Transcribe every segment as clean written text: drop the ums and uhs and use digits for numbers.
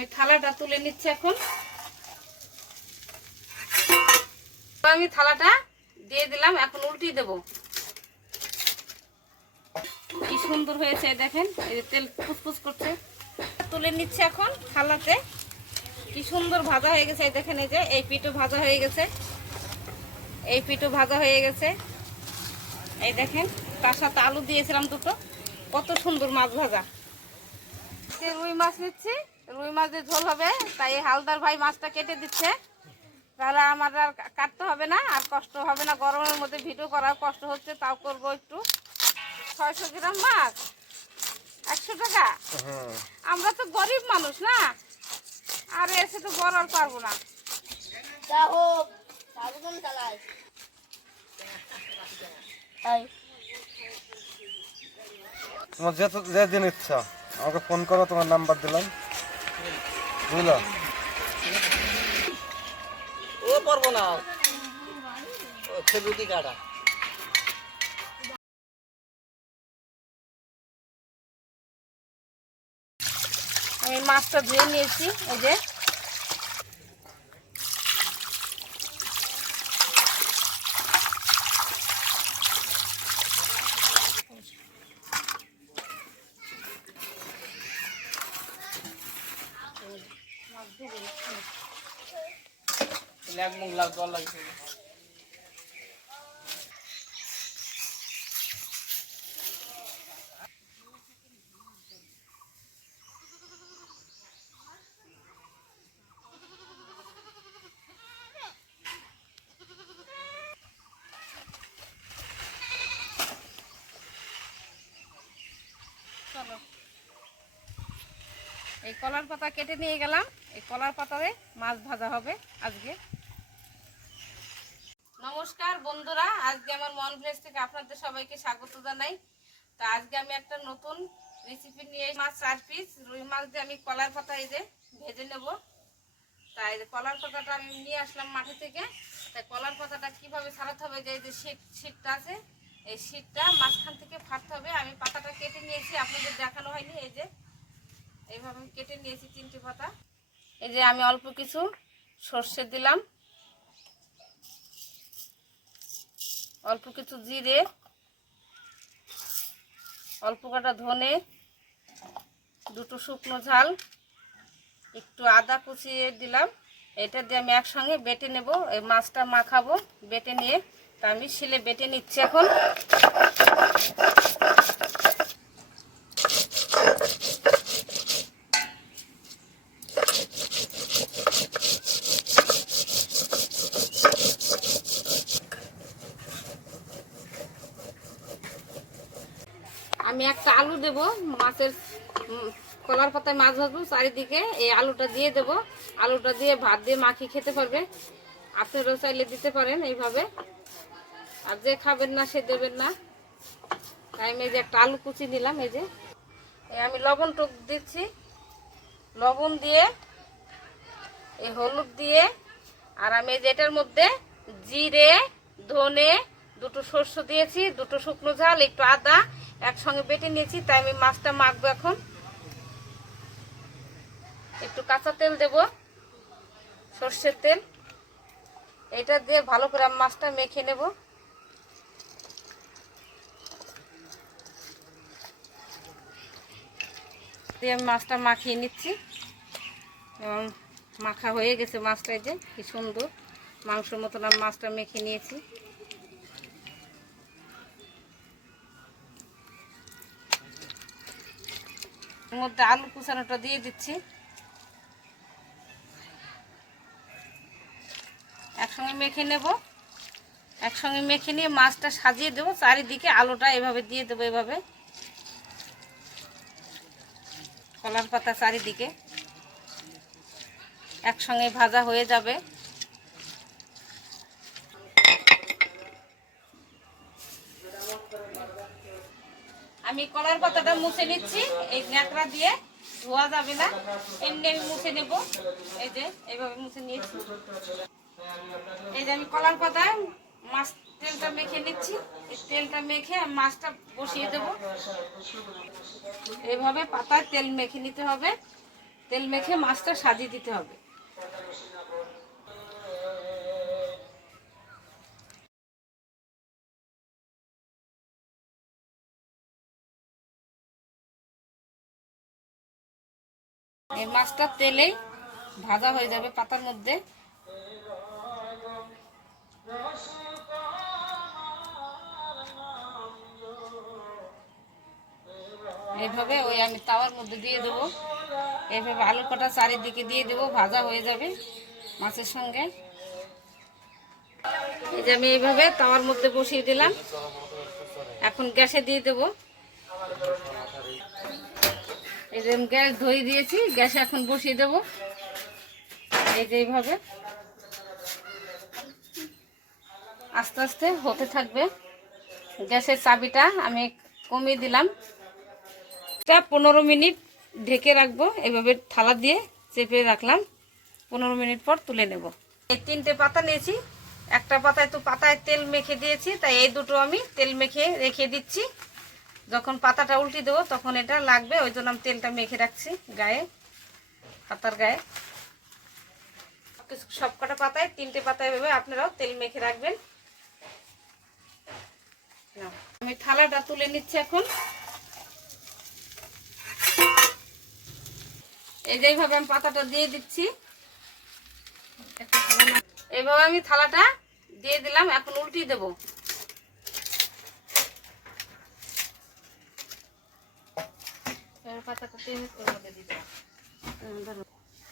আমি থালাটা তুলে নিচ্ছি এখন। আমি থালাটা দিয়ে দিলাম, এখন উল্টিয়ে দেব। কি সুন্দর হয়েছে দেখেন, এই যে তেল ফুসফুস করছে। তুলে নিচ্ছে এখন থালাতে। কি সুন্দর ভাজা হয়ে গেছে দেখেন, এই যে এই পিঠও ভাজা হয়ে গেছে, এই পিঠও ভাজা হয়ে গেছে। এই দেখেন, তার সাথে আলু দিয়েছিলাম দুটো, কত সুন্দর মাছ ভাজা। রুই মাছ নিচ্ছি, রুই মাছের ঝোল হবে, তাই হালদার ভাই মাছটা কেটে দিচ্ছে। তাহলে আমার আর কাটতে হবে না, আর কষ্ট হবে না। গরমের মধ্যে ভিডিও করার কষ্ট হচ্ছে, তাও করবো একটু। 600 গ্রাম মাছ 100 টাকা। আমরা তো গরিব মানুষ না, আর এসে তো বড় আর পারবো না। তোমার যেদিন ইচ্ছা আমাকে ফোন করো, তোমার নাম্বার দিলাম, বুঝলো? ও পারবো না, খেলুটি কাটা। আমি মাছটা ধুয়ে নিয়েছি, এই যে এক মুখ লাগ জল লাগছে। এই কলার পাতা কেটে নিয়ে গেলাম, এই কলার পাতাতে মাছ ভাজা হবে আজকে। নমস্কার বন্ধুরা, আজকে আমার মন ভ্লেজ থেকে আপনাদের সবাইকে স্বাগত জানাই। তো আজকে আমি একটা নতুন রেসিপি নিয়ে, মাছ 4 পিস রুই মাছ দিয়ে আমি কলার পাতা এই যে ভেজে নেব। তাই কলার পাতাটা আমি নিয়ে আসলাম মাঠে থেকে। তাই কলার পাতাটা কিভাবে ছাড়াতে হবে, যে এই যে শীটটা আছে, এই শীটটা মাঝখান থেকে ফাটতে হবে। আমি পাতাটা কেটে নিয়েছি, আপনাদের দেখানো হয়নি। এই যে এইভাবে আমি কেটে নিয়েছি 3টে পাতা। এই যে আমি অল্প কিছু সর্ষে দিলাম, অল্প কিছু জিরে, অল্প কটা ধনে, দুটো শুকনো ঝাল, একটু আদা কুচিয়ে দিলাম। এটা দিয়ে আমি একসঙ্গে বেটে নেব, এই মাছটা মাখাবো বেটে নিয়ে। তা আমি শিলে বেটে নিচ্ছি এখন। আমি একটা আলু দেব, মাছের কলার পাতায় মাছ ভাজবো, চারিদিকে এই আলুটা দিয়ে দেব। আলুটা দিয়ে ভাত দিয়ে মাখিয়ে খেতে পারবে, আপনারাও চাইলে দিতে পারেন এইভাবে। আর যে খাবেন না সে দেবেন না। তাই আমি এই যে একটা আলু কুচি দিলাম, এই যে আমি লবণ টুক দিচ্ছি, লবণ দিয়ে এই হলুদ দিয়ে, আর আমি এই যে এটার মধ্যে জিরে, ধনে, দুটো সরষে দিয়েছি, দুটো শুকনো ঝাল, একটু আদা একসঙ্গে বেটে নিয়েছি। তাই আমি মাছটা মাখবো এখন। একটু কাঁচা তেল দেব, সর্ষের তেল, এটা দিয়ে ভালো করে আমি মাছটা মেখে নেব। দিয়ে আমি মাছটা মাখিয়ে নিচ্ছি, এবং মাখা হয়ে গেছে মাছটা। এই যে কি সুন্দর মাংসের মতন আমি মাছটা মেখে নিয়েছি। এর মধ্যে আলু কুচানোটা দিয়ে দিচ্ছি, একসঙ্গে মেখে নেব। একসঙ্গে মেখে নিয়ে মাছটা সাজিয়ে দেবো, চারিদিকে আলুটা এভাবে দিয়ে দেবো, এভাবে কলার পাতা চারিদিকে একসঙ্গে ভাজা হয়ে যাবে। আমি কলার পাতাটা মুছে নিচ্ছি, এই ন্যাকড়া দিয়ে ধোয়া যাবে না, এমনি আমি মুছে নেব। এই যে এইভাবে মুছে নিয়েছি। এই যে আমি কলার পাতায় মাছ তেলটা মেখে নিচ্ছি, এই তেলটা মেখে মাছটা বসিয়ে দেব। এইভাবে পাতায় তেল মেখে নিতে হবে। তেল মেখে মাছটা সাজিয়ে দিতে হবে। এই মাছটা তেলেই ভাজা হয়ে যাবে পাতার মধ্যে। এইভাবে ওই আমি তাওয়ার মধ্যে দিয়ে দেবো। এইভাবে আলু কটা চারিদিকে দিয়ে দেবো, ভাজা হয়ে যাবে মাছের সঙ্গে। এই যে আমি এইভাবে তাওয়ার মধ্যে বসিয়ে দিলাম, এখন গ্যাসে দিয়ে দেবো। এই যে গ্যাস ধরিয়ে দিয়েছি, গ্যাসে এখন বসিয়ে দেবো। এই যে এইভাবে আস্তে আস্তে হতে থাকবে। গ্যাসের চাবিটা আমি কমিয়ে দিলাম। 15 মিনিট ঢেকে রাখবো, এইভাবে থালা দিয়ে চেপে রাখলাম। 15 মিনিট পর তুলে নেব। এই 3টে পাতা নিয়েছি, একটা পাতায় তো পাতায় তেল মেখে দিয়েছি, তাই এই দুটো আমি তেল মেখে রেখে দিচ্ছি। যখন পাতাটা উল্টে দেবো তখন এটা লাগবে, ওই জন্য আমি তেলটা মেখে রাখছি গায়ে, পাতার গায়ে। সব কটা পাতায় 3টে পাতায় ভেবে আপনারাও তেল মেখে রাখবেন। আমি থালাটা তুলে নিচ্ছি এখন। এই যে এইভাবে আমি পাতাটা দিয়ে দিচ্ছি, এইভাবে আমি থালাটা দিয়ে দিলাম। এখন উল্টিয়ে দেবো।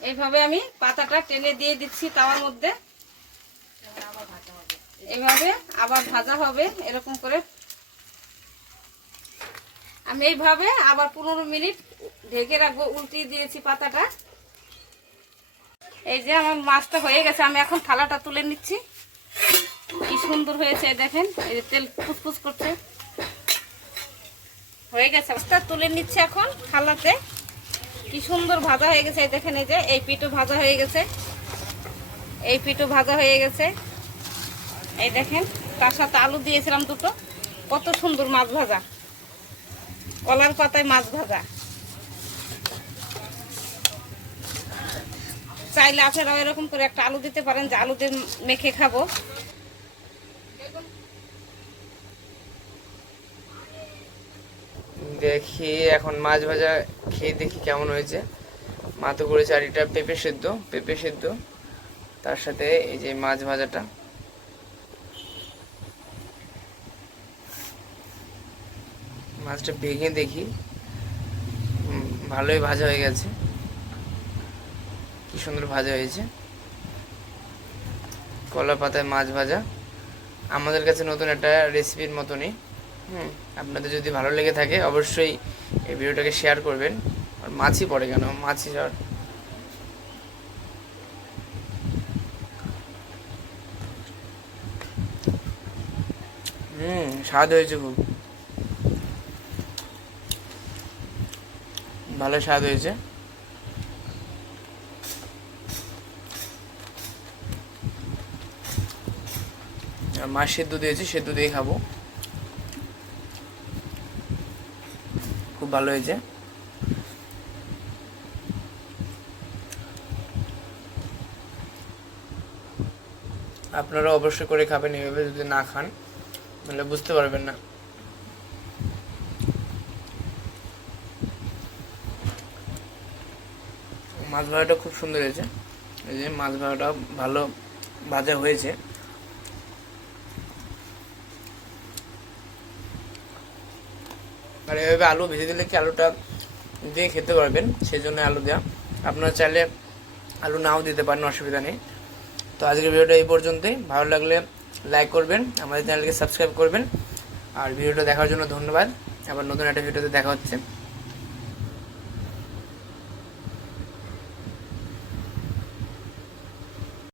এইভাবে আমি পাতাটা টেনে দিয়ে দিচ্ছি তাওয়ার মধ্যে। এইভাবে আবার ভাজা হবে এরকম করে। আমি এইভাবে আবার 15 মিনিট ঢেকে রাখবো, উল্টিয়ে দিয়েছি পাতাটা। এই যে আমার মাছটা হয়ে গেছে, আমি এখন থালাটা তুলে নিচ্ছি। কি সুন্দর হয়েছে দেখেন, এই যে তেল ফুসফুস করছে। হয়ে গেছে, মাছটা তুলে নিচ্ছে এখন থালাতে। কি সুন্দর ভাজা হয়ে গেছে দেখেন। এই যে এই পিঠও ভাজা হয়ে গেছে, এই পিঠও ভাজা হয়ে গেছে। এই দেখেন, তার সাথে আলু দিয়েছিলাম দুটো। কত সুন্দর মাছ ভাজা, কলার পাতায় মাছ ভাজা। চাইলে আপনারাও এরকম করে একটা আলু দিতে পারেন, যে আলু দিয়ে মেখে খাবো। দেখি এখন মাছ ভাজা খেয়ে দেখি কেমন হয়েছে। মা তো করেছে আর এটা পেঁপে সেদ্ধ, তার সাথে এই যে মাছ ভাজাটা। মাছটা ভেঙে দেখি, ভালোই ভাজা হয়ে গেছে। কি সুন্দর ভাজা হয়েছে, কলা পাতায় মাছ ভাজা। আমাদের কাছে নতুন একটা রেসিপির মতনই। আপনাদের যদি ভালো লেগে থাকে অবশ্যই এই ভিডিওটাকে শেয়ার করবেন। আর মাছই পড়ে কেন, মাছই আর স্বাদ হয়েছে, খুব ভালো স্বাদ হয়েছে। আর মাছ সেদ্ধ দিয়েছি, সেদ্ধ দিয়ে খাবো। খুব ভালো হয়েছে। আপনারা অবশ্যই করে খাবেন এইভাবে, যদি না খান তাহলে বুঝতে পারবেন না। মাছ ভাজাটা খুব সুন্দর হয়েছে। এই যে মাছ ভাজাটা ভালো ভাজা হয়েছে। আর এভাবে আলু ভেজে দিলে কি আলুটা দিয়ে খেতে পারবেন, সেই জন্য আলু দেওয়া। আপনারা চাইলে আলু নাও দিতে পারেন, অসুবিধা নেই। তো আজকের ভিডিওটা এই পর্যন্তই। ভালো লাগলে লাইক করবেন, আমাদের চ্যানেলকে সাবস্ক্রাইব করবেন। আর ভিডিওটা দেখার জন্য ধন্যবাদ। আবার নতুন একটা ভিডিওতে দেখা হচ্ছে।